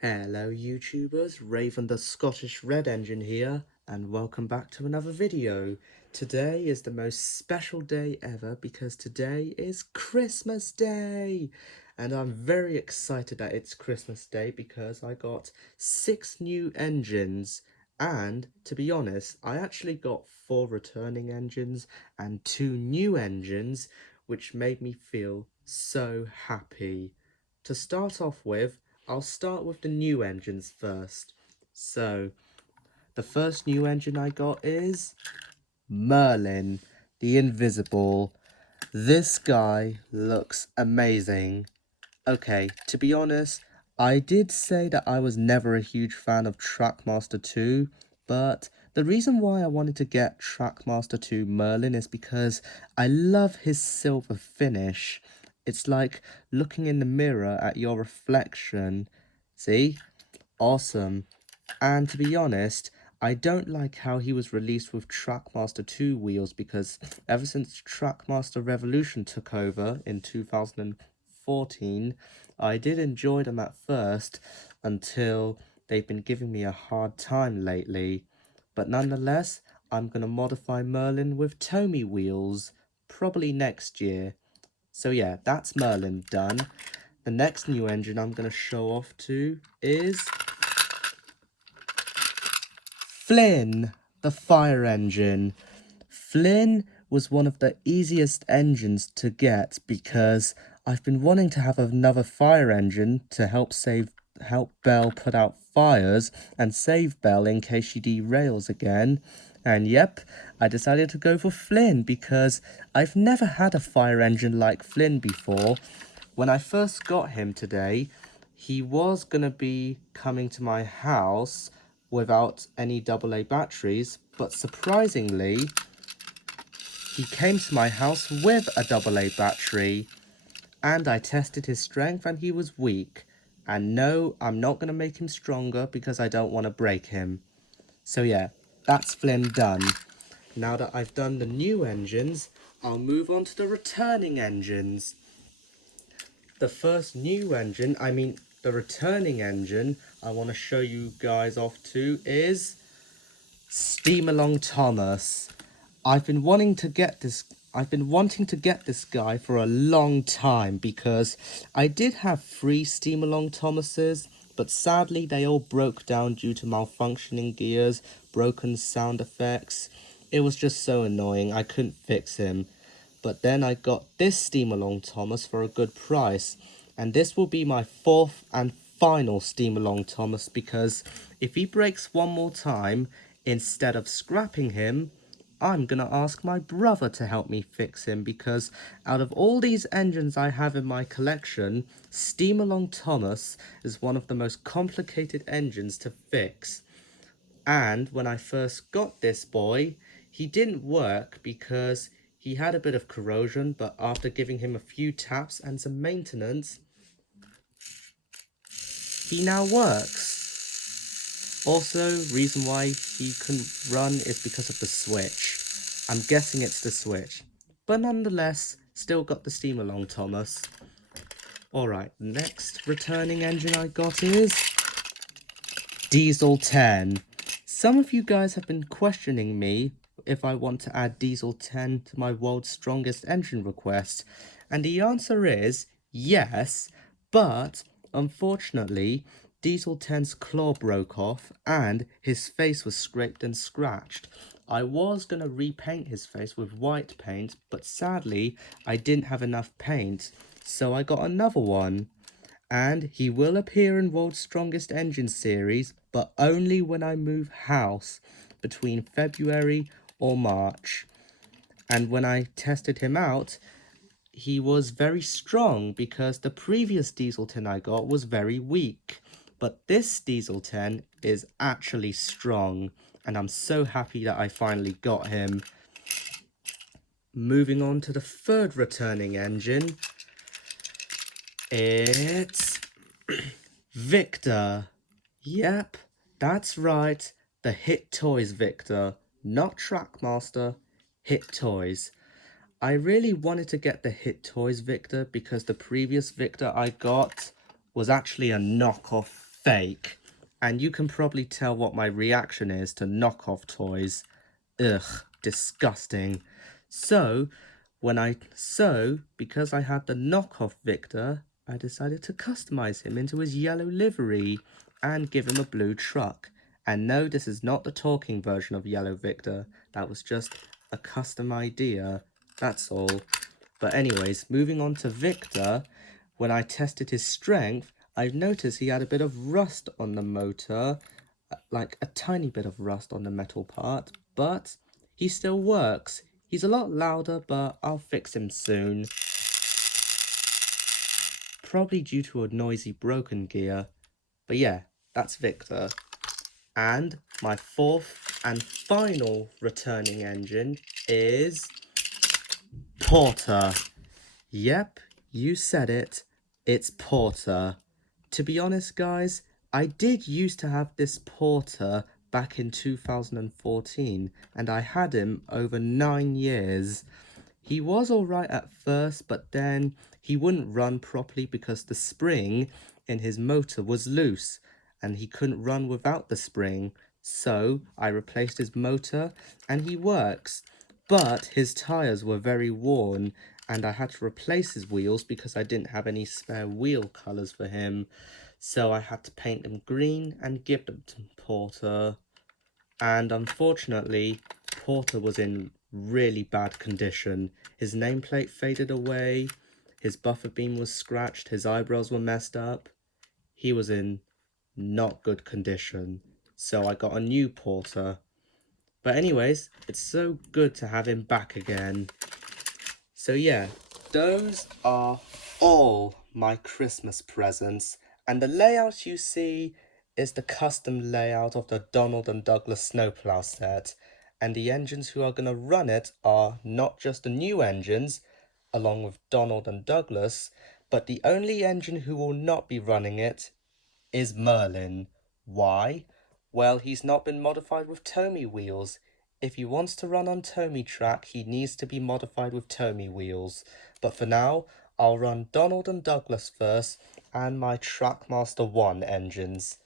Hello YouTubers, Raven the Scottish Red Engine here, and welcome back to another video. Today is the most special day ever because today is Christmas Day! And I'm very excited that it's Christmas Day because I got 6 new engines, and to be honest, I actually got 4 returning engines and 2 new engines, which made me feel so happy. To start off with, I'll start with the new engines first. So, the first new engine I got is Merlin, the Invisible. This guy looks amazing. Okay, to be honest, I did say that I was never a huge fan of Trackmaster 2, but the reason why I wanted to get Trackmaster 2 Merlin is because I love his silver finish. It's like looking in the mirror at your reflection. See? Awesome. And to be honest, I don't like how he was released with Trackmaster 2 wheels because ever since Trackmaster Revolution took over in 2014, I did enjoy them at first until they've been giving me a hard time lately. But nonetheless, I'm going to modify Merlin with Tomy wheels, probably next year. So yeah, that's Merlin done. The next new engine I'm going to show off to is Flynn, the fire engine. Flynn was one of the easiest engines to get because I've been wanting to have another fire engine to help Belle put out fires and save Belle in case she derails again. And yep, I decided to go for Flynn because I've never had a fire engine like Flynn before. When I first got him today, he was going to be coming to my house without any AA batteries, but surprisingly, he came to my house with a AA battery, and I tested his strength and he was weak. And no, I'm not going to make him stronger because I don't want to break him. So yeah, that's Flynn done. Now that I've done the new engines, I'll move on to the returning engines. The first new engine, the returning engine I want to show you guys off to is Steam Along Thomas. I've been wanting to get this guy for a long time because I did have 3 Steam Along Thomases, but sadly they all broke down due to malfunctioning gears, broken sound effects. It was just so annoying, I couldn't fix him. But then I got this Steam Along Thomas for a good price, and this will be my 4th and final Steam Along Thomas because if he breaks one more time, instead of scrapping him, I'm gonna ask my brother to help me fix him because out of all these engines I have in my collection, Steam Along Thomas is one of the most complicated engines to fix. And when I first got this boy, he didn't work because he had a bit of corrosion, but after giving him a few taps and some maintenance, he now works. Also, reason why he couldn't run is because of the switch. I'm guessing it's the switch. But nonetheless, still got the Steam Along Thomas. Alright, next returning engine I got is Diesel 10. Some of you guys have been questioning me if I want to add Diesel 10 to my world's strongest engine request, and the answer is yes, but unfortunately Diesel 10's claw broke off and his face was scraped and scratched. I was going to repaint his face with white paint, but sadly I didn't have enough paint, so I got another one. And he will appear in World's Strongest Engine series, but only when I move house between February or March. And when I tested him out, he was very strong because the previous Diesel 10 I got was very weak. But this Diesel 10 is actually strong, and I'm so happy that I finally got him. Moving on to the third returning engine, it's Victor. Yep, that's right, the Hit Toys Victor, not Trackmaster, Hit Toys. I really wanted to get the Hit Toys Victor because the previous Victor I got was actually a knockoff fake. And you can probably tell what my reaction is to knockoff toys. Ugh, disgusting. So, because I had the knockoff Victor, I decided to customize him into his yellow livery and give him a blue truck. And no, this is not the talking version of Yellow Victor. That was just a custom idea, that's all. But anyways, moving on to Victor, when I tested his strength, I've noticed he had a bit of rust on the motor, like a tiny bit of rust on the metal part, but he still works. He's a lot louder, but I'll fix him soon. Probably due to a noisy broken gear. But yeah, that's Victor. And my fourth and final returning engine is Porter. Yep, you said it. It's Porter. To be honest, guys, I did used to have this Porter back in 2014, and I had him over 9 years. He was alright at first, but then he wouldn't run properly because the spring in his motor was loose, and he couldn't run without the spring. So I replaced his motor, and he works. But his tyres were very worn, and I had to replace his wheels because I didn't have any spare wheel colours for him. So I had to paint them green and give them to Porter. And unfortunately, Porter was in really bad condition. His nameplate faded away, his buffer beam was scratched, his eyebrows were messed up. He was in not good condition. So I got a new Porter. But anyways, it's so good to have him back again. So yeah, those are all my Christmas presents. And the layout you see is the custom layout of the Donald and Douglas snowplow set. And the engines who are going to run it are not just the new engines, along with Donald and Douglas, but the only engine who will not be running it is Merlin. Why? Well, he's not been modified with Tomy wheels. If he wants to run on Tomy track, he needs to be modified with Tomy wheels. But for now, I'll run Donald and Douglas first and my Trackmaster 1 engines.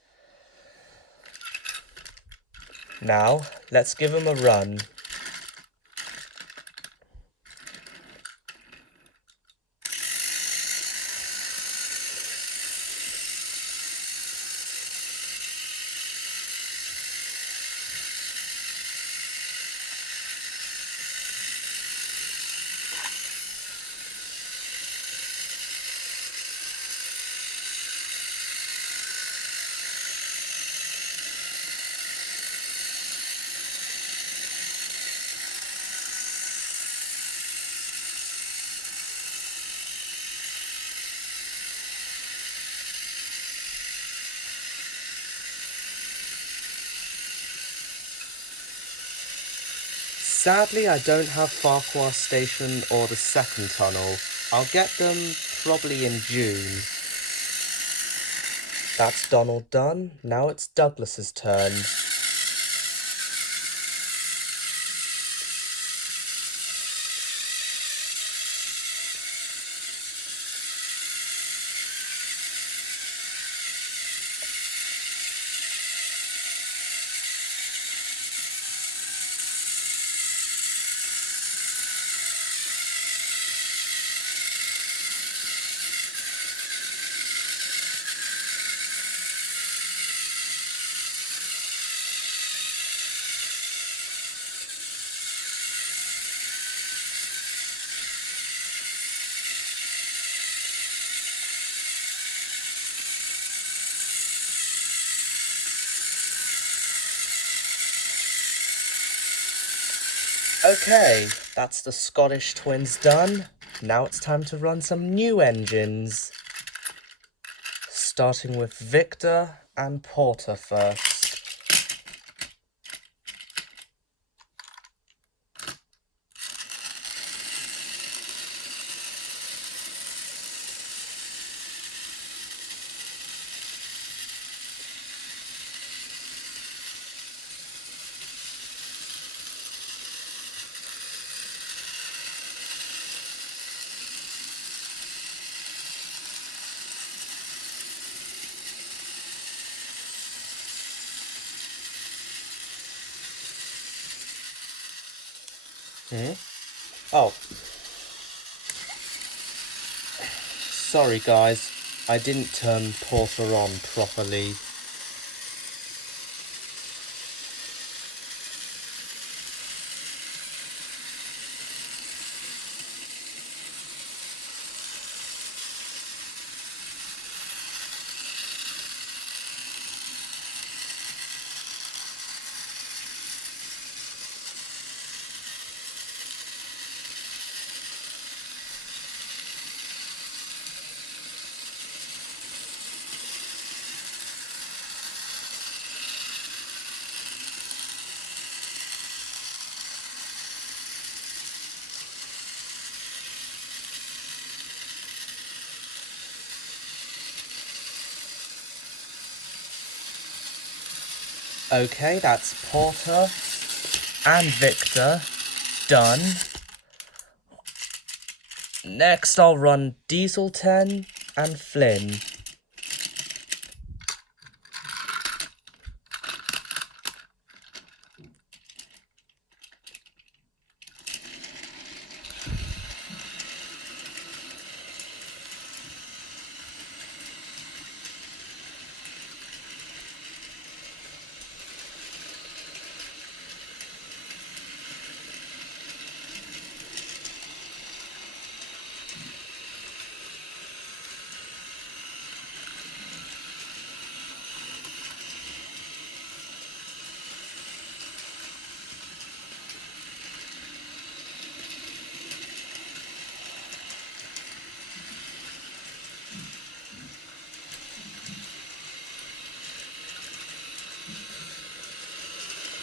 Now, let's give him a run. Sadly, I don't have Farquhar Station or the second tunnel. I'll get them probably in June. That's Donald done. Now it's Douglas's turn. Okay, that's the Scottish twins done. Now it's time to run some new engines. Starting with Victor and Porter first. Oh, sorry guys, I didn't turn Porter on properly. Okay, that's Porter and Victor done. Next I'll run Diesel 10 and Flynn.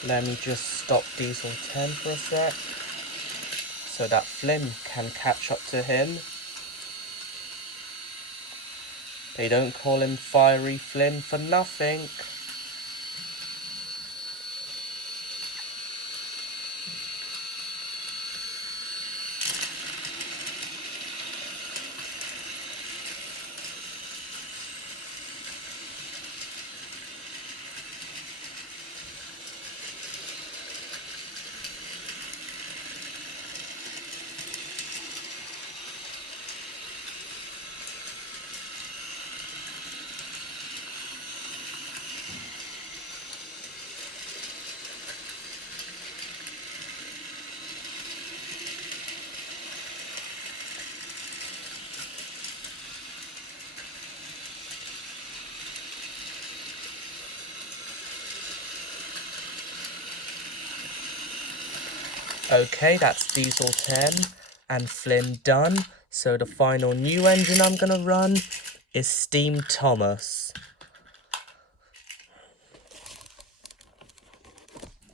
Let me just stop Diesel 10 for a sec, so that Flynn can catch up to him. They don't call him Fiery Flynn for nothing. Okay, that's Diesel 10 and Flynn done. So the final new engine I'm gonna run is Steam Thomas.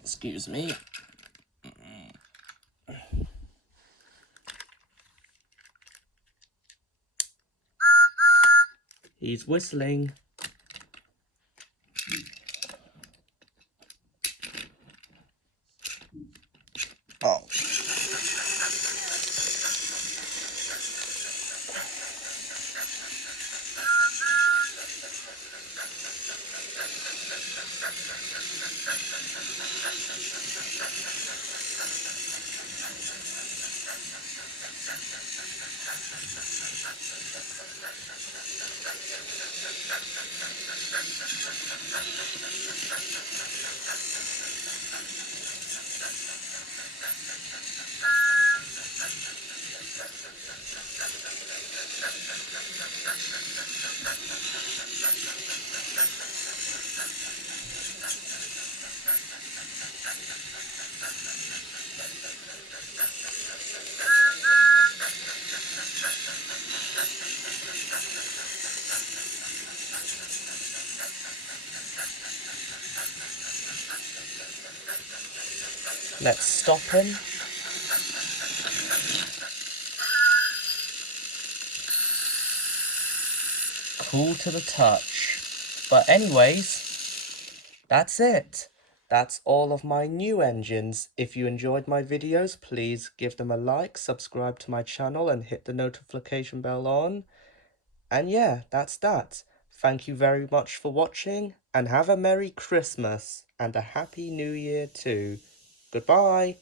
Excuse me. He's whistling. Oh. Let's stop him. Cool to the touch. But anyways, that's it. That's all of my new engines. If you enjoyed my videos, please give them a like, subscribe to my channel and hit the notification bell on. And yeah, that's that. Thank you very much for watching and have a Merry Christmas and a Happy New Year too. Goodbye.